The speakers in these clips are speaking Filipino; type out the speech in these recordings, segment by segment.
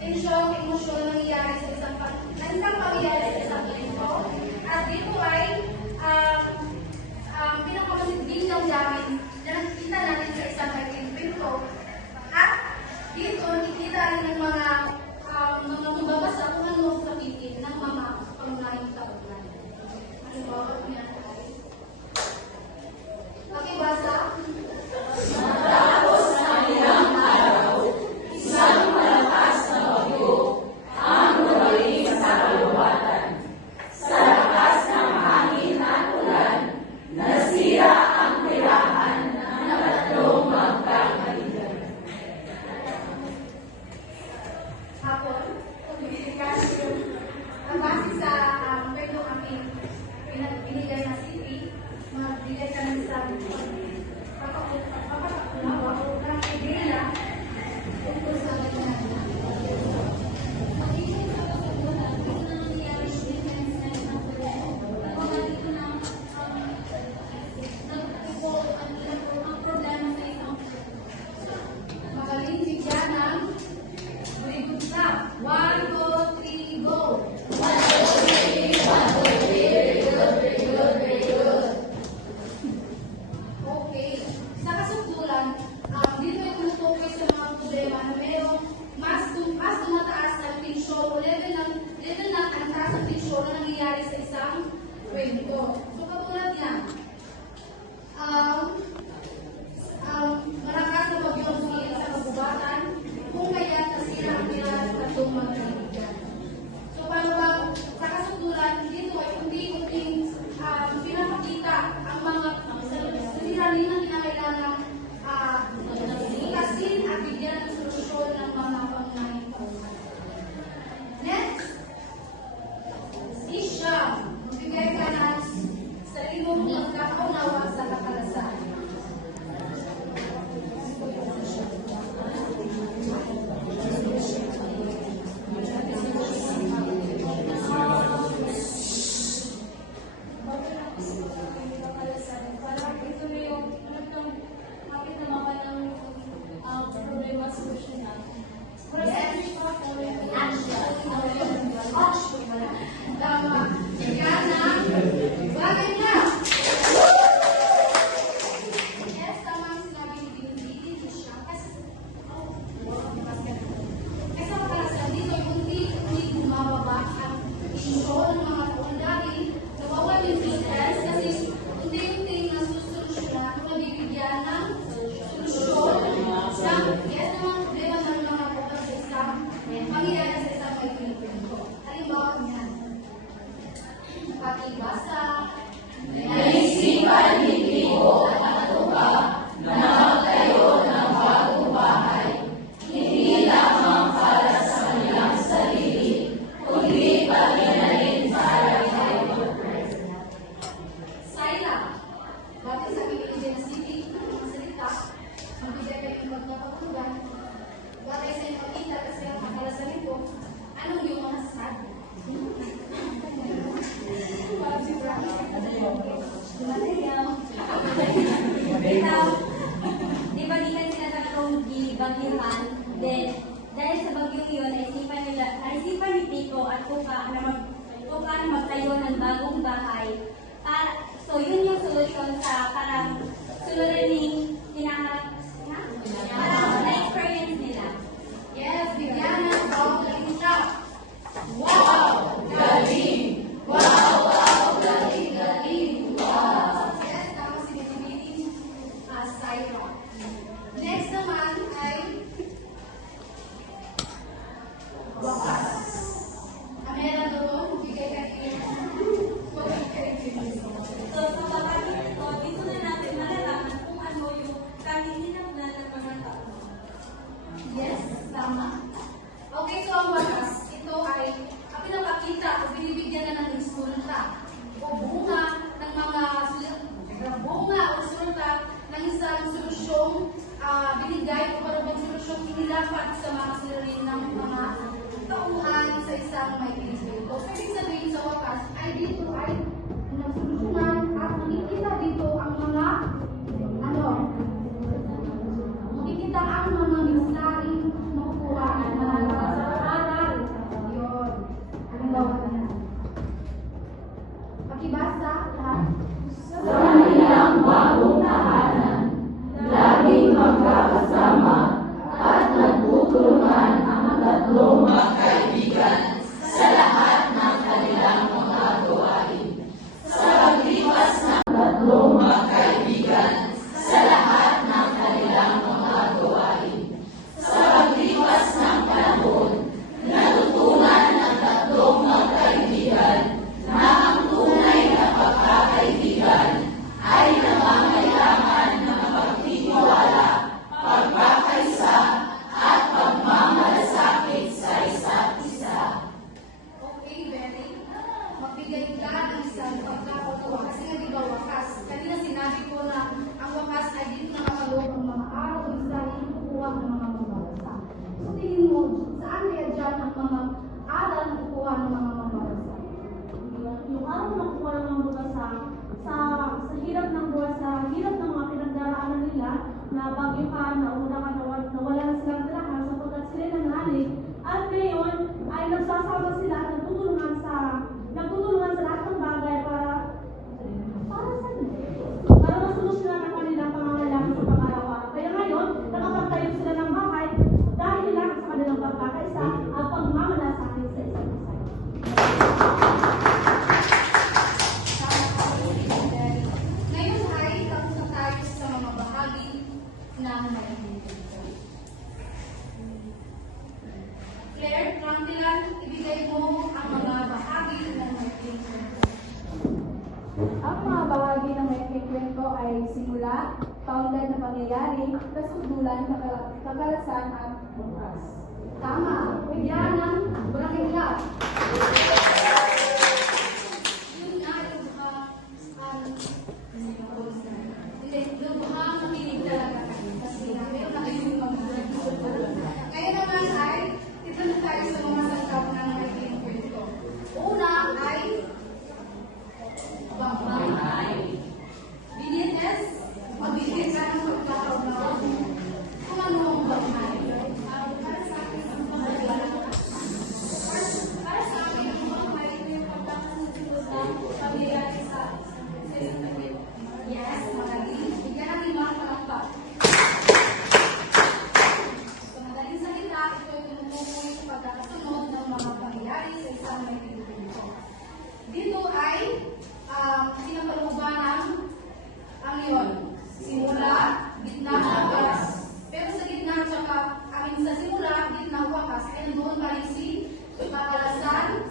tensyong emosyon na nangyayari sa isang pangyayari sa isang linggo. At dito ay pinakamasigding ng gamit na nakikita natin sa isang pinto. At dito nakikita rin ng mga mababasa kung ano ang sabihin ng mga pangunahing kaugnay. Ano ba ako niya? Pakibasa. Matapos ang ilang araw, isang malakas na bagyo ang dumating sa kalubatan. Sa lakas ng hangin at ulan, nasira ang tirahan ng tatlong magkakaibigan. Hapon, ang base sa pwede kami binigay na city, magbigay kami sa papakakunawa o ng idea tungkol sa ganyan. Magiging sa kasagutan, kung nangyayari sa difference na isang pagkakas, ang problema sa isang magaling bigyan ng very good job. 1, 2, 3, go! 1, 2, 3, 1, 2, 3, very good, very good, very good. Okay. Sa kasukdulan, dito ay tumutukoy sa mga problema na merong mas tumataas ang tensyon o level ng antas ang tensyon na nangyayari sa isang kwento. So, katulad yan, malakas na bagyong sumilip sa kabubatan, kung kaya nasira ang nila sa tatlong magkaibigan. So, paano ba, sa kasukdulan, dito ay unti-unting pinapakita ang mga suliranin na kinakailangan itasin at bigyan ng solusyon ng mga pangunahing kaugnay. Next, isya. Magbigay ka ng sarili mong nagkakaunawa sa kakalasan. Tama. Yan ang bagay na. Yes, tama ang sinabi ni Binibili siya. Kasi sa kakalasan, dito ay unti-unti bumababa ang isyo ng mga dahil nawawala yung details kasi unti-unti nasusolusyonan o nabibigyan ng solusyon sa yes, ng mga problema ng mga kapag sa isang mangyayari sa isang kaibigan. Halimbawa niyan, pakibasa, Naisipan ni Pico at Atuba na magtayo ng bagong bahay, hindi lamang para sa kanilang sarili, kundi pati na rin para kay Lord. Saila, dati sa Pilipinas City, ang salita, magbigay kayo ng magkakatugan, batay sa inyong kita kasi ang kakalasan nito, anong yung mga sasabi? Parang si Frank. Di ba di kasi nagkakaroon bagyohan? Then, dahil sa bagyong yun, naisipan ni Pico at Tuka na magtayo ng bagong bahay. So, yun yung solusyon sa parang suliraning na-experience nila. Yes, bigyan ng bawang siya. Wow! Galing! Wow! Wow! Galing! Galing! Wow! Yes, tama si Binibili Saila. Next naman ay wakas. Amela doon, bigay kayo. So, sa babagin ito, dito na natin malalaman kung ano yung kahihinatnan ng mga tao. Yes, tama. Okay, so ang wakas, ito ay pinapakita o binibigyan na ng resulta o bunga ng mga bunga o resulta ng isang solusyong binigay o parang solusyong inilapat sa mga suliranin ng mga tauhan sa isang may pinisip. So, ibig sabihin sa wakas ay dito ay nasolusyonan at makikita dito ang mga makikita ang mga mensahe makukuha ng mga pangyayari, kasudulan, kakalasan at bukas. Tama. Bigyan ng bracket clap. Yun nga, lubhang makinig talaga kayo. Kasi meron na kayong mga ngayon naman ay, dito na tayo sa mga sangkap ng mga kwento. Una ay bahay. Binites, mabilis ka ng pagkakaunaw. Kung ano ang bahay. Para sa akin, ang bahay para sa akin, ang bahay ito yung pagkakasunod ng pamilya sa isang tabi. Yes, magaling. Bigyan ng limang palakpak. Sa madaling salita, ito ay tumutukoy sa pagkakasunod ng mga pangyayari sa isang may pinipinto. Dito ay sinapaluban ng ang yun. Simula, gitna, wakas. Pero sa gitna, sa simula, gitna, wakas, ay nandoon pa rin si kakalasan,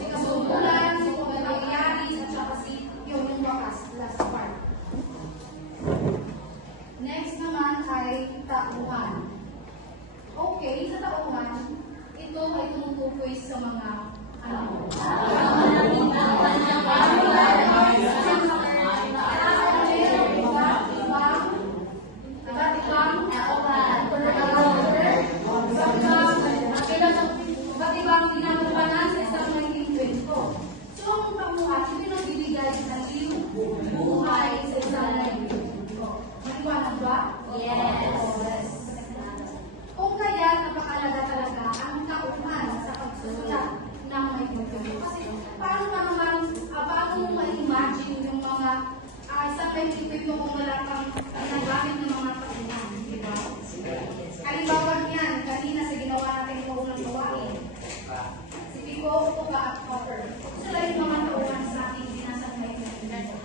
si kasubulan, si pangyayari, at saka si yung wakas, last part. Next naman ay tauhan. Okay, sa tauhan, ito ay tumutukoy sa mga ano? Iba't ibang ginagampanan sa isang magiging kwento. So, ang tauhan, ito yung nagbibigay ng buhay sa isang magiging kwento. Maliwanag ba? Yes. Kung kaya napakalaga talaga ang tauhan sa pagsusulat ng may kwento. Kasi paano ka naman, paano mo ma-imagine yung mga isang may kwento kung wala kang nagamit ng mga tauhan, di ba? Halimbawa niyan, kanina sa ginawa natin yung unang gawain. Si Pico, Tuka at Hopper. Sila yung mga tauhan sa ating binasang may kwento.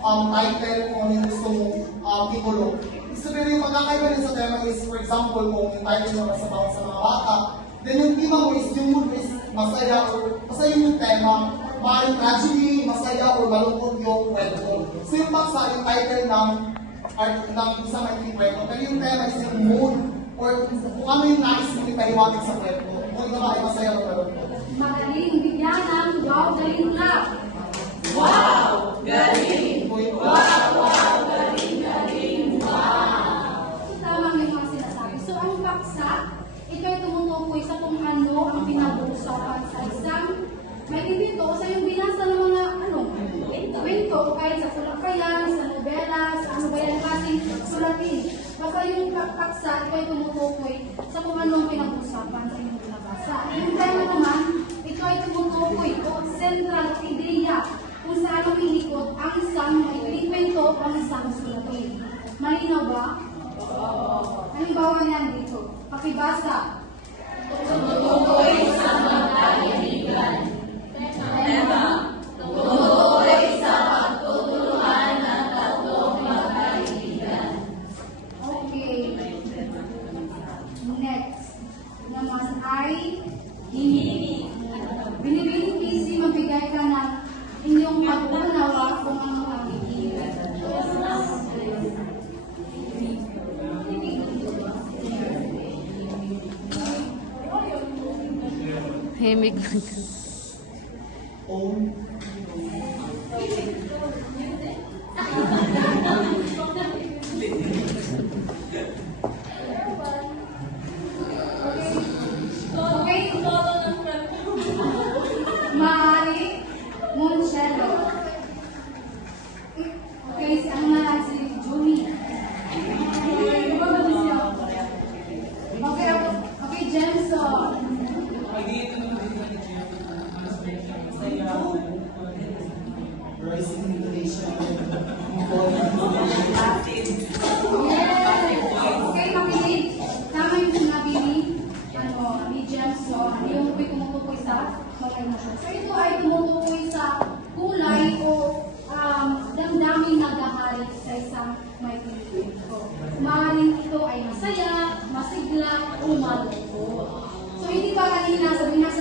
title kung ano yung gusto mong titulo. Sabihin yung magkakaiba din sa tema is, for example, kung yung title mo sa mga bata, then yung tema mo is, yung mood is masaya or basta yung tema, maaaring tragedy, masaya or malungkot yung kwento. So yung paksa, yung title ng isang mailing kwento, pero yung tema is yung mood or kung ano yung nais mo ipaliwanag sa kwento. Kung ito ba ay masaya o malungkot. Magaling bigyan ng wow, galing clap. Wow! Galing! So, tama may mga sinasabi. So, ang paksa, ito'y tumutukoy sa kung ano ang pinag-uusapan sa isang may dito sa yung binasa ng mga kwento, kahit sa sulakayan, sa nobelas, ano ba yan kasing sulatin. Basta yung paksa, ito'y tumutukoy sa kung ano ang pinag-uusapan sa inyong nabasa. Yung tema naman, ito ay tumutukoy o central ideya kung saan umiikot ang isang maikling kwento o ang isang sulatin. Malinaw ba? Halimbawa niyan dito. Pakibasa. Tumutukoy sa magkaibigan. Tema. Tumutukoy sa pagtutulungan ng tatlong magkaibigan. Okay. Next naman ay binibining busy magbigay ka ng inyong pag-unawa kung ano ang ibigay. Hemig lang. Own. Okay. Maaari Monchelo. Okay, si ano na lang si Jumi. Okay, Jenson. Rising inflation. Yes! Okay, makinig. Tama yung sinabi ni Jenson, yung tumutukoy sa mga emosyon. So ito ay tumutukoy sa kulay o damdamin na gahari sa isang may pinipito. Maaaring ito ay masaya, masigla, o malungkot. So hindi pa kanina, sabi na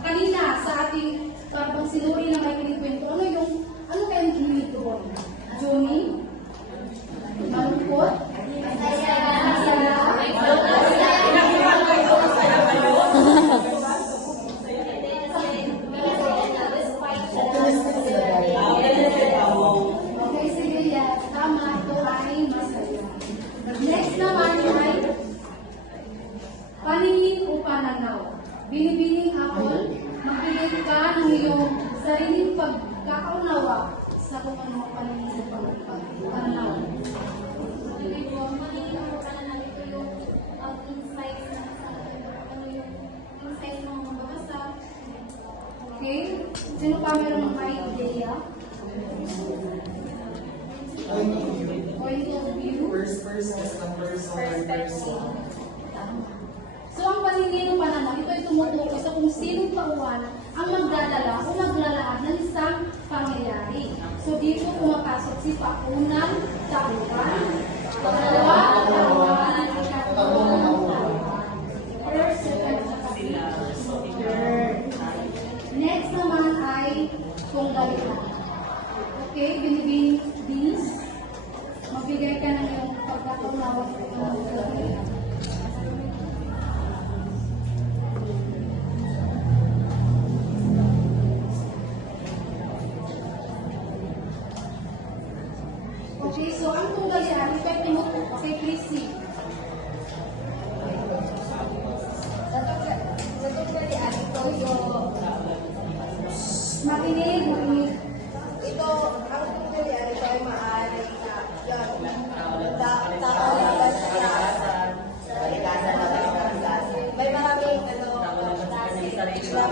kanina sa ating pagsinuri na may kinikwento, ano kaya yung kinito ko? Johnny? Malungkot? Masaya? Optimistic sila guys. Okay, sige, yes. Tama, ito ay masaya. Next naman ay paningin o pananaw. Binibining ako, magbigay ka ng iyong sariling pagkakaunawa sa kung ano ang paningin o pananaw. Okay? Sino pa meron ng idea? Point of view. Point of view? First person is the person. So, ang paningin o pananaw, ito ay tumutukoy sa kung sinong tauhan ang magdadala o maglalaan ng isang pangyayari. So, dito pumapasok si paunang tauhan, pangalawa, tauhan, ikatlong tauhan. First, second, third. Next naman ay tunggalian. Okay, binibining this. Magbigay ka ng iyong pagkatunawa sa iyong tunggalian. Okay, so ang tunggalian, ito ay tumutukoy. Okay, please see. Makinig. Ito, ang tunggalian, ito ay maaari na tao na ba siya sa likasan na may maraming maraming salit na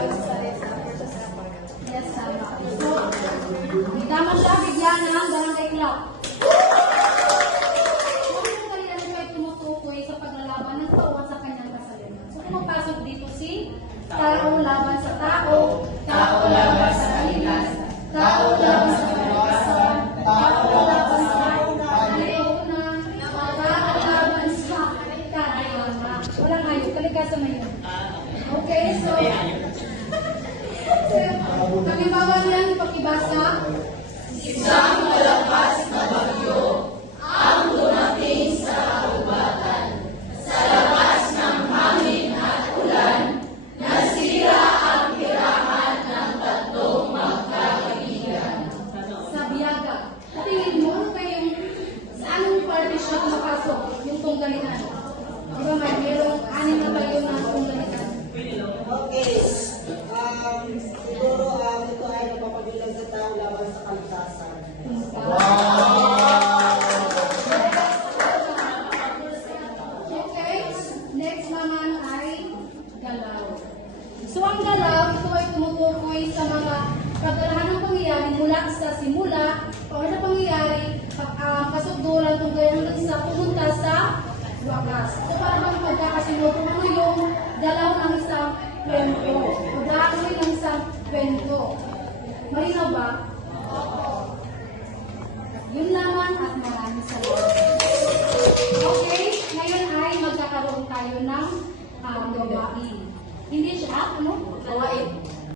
pagsasapan. Yes, tama. So, tama siya, bigyan ng barangay club. Ang tunggalian, ito ay tumutukoy sa paglalaban ng tauhan sa kanyang kasalanan. So, pumapasok dito si tao laban sa tao, tao laban sa kalilas, tao laban sa kalikasan, Halimbawa niyan, pakibasa. Isang malakas na bagyo ang dumating sa kagubatan. Sa lakas ng hangin at ulan, nasira ang tirahan ng tatlong magkakaibigan. Sa biyaga. Tingin mo, ano kayong, sa anong parte siya kumapasok? Yung tunggalian. Di ba may merong anim na tayo na tunggalian? Okay. Siguro ito ay napapabilang sa tao laban sa kalikasan. Okay, next naman ay galaw. So ang galaw, ito ay tumutukoy sa mga kagalahan ng pangyayari mula sa simula, o na pangyayari, kasugduran kung kaya hanggang sa pumunta sa wakas. So para bang pagkakasunod kung ano yung galaw ng isang kwento, o dahil ng isang kwento. Malinaw ba? Yun lamang at maraming salamat. Okay, ngayon ay magkakaroon tayo ng gawain. Hindi siya, ano? Gawain.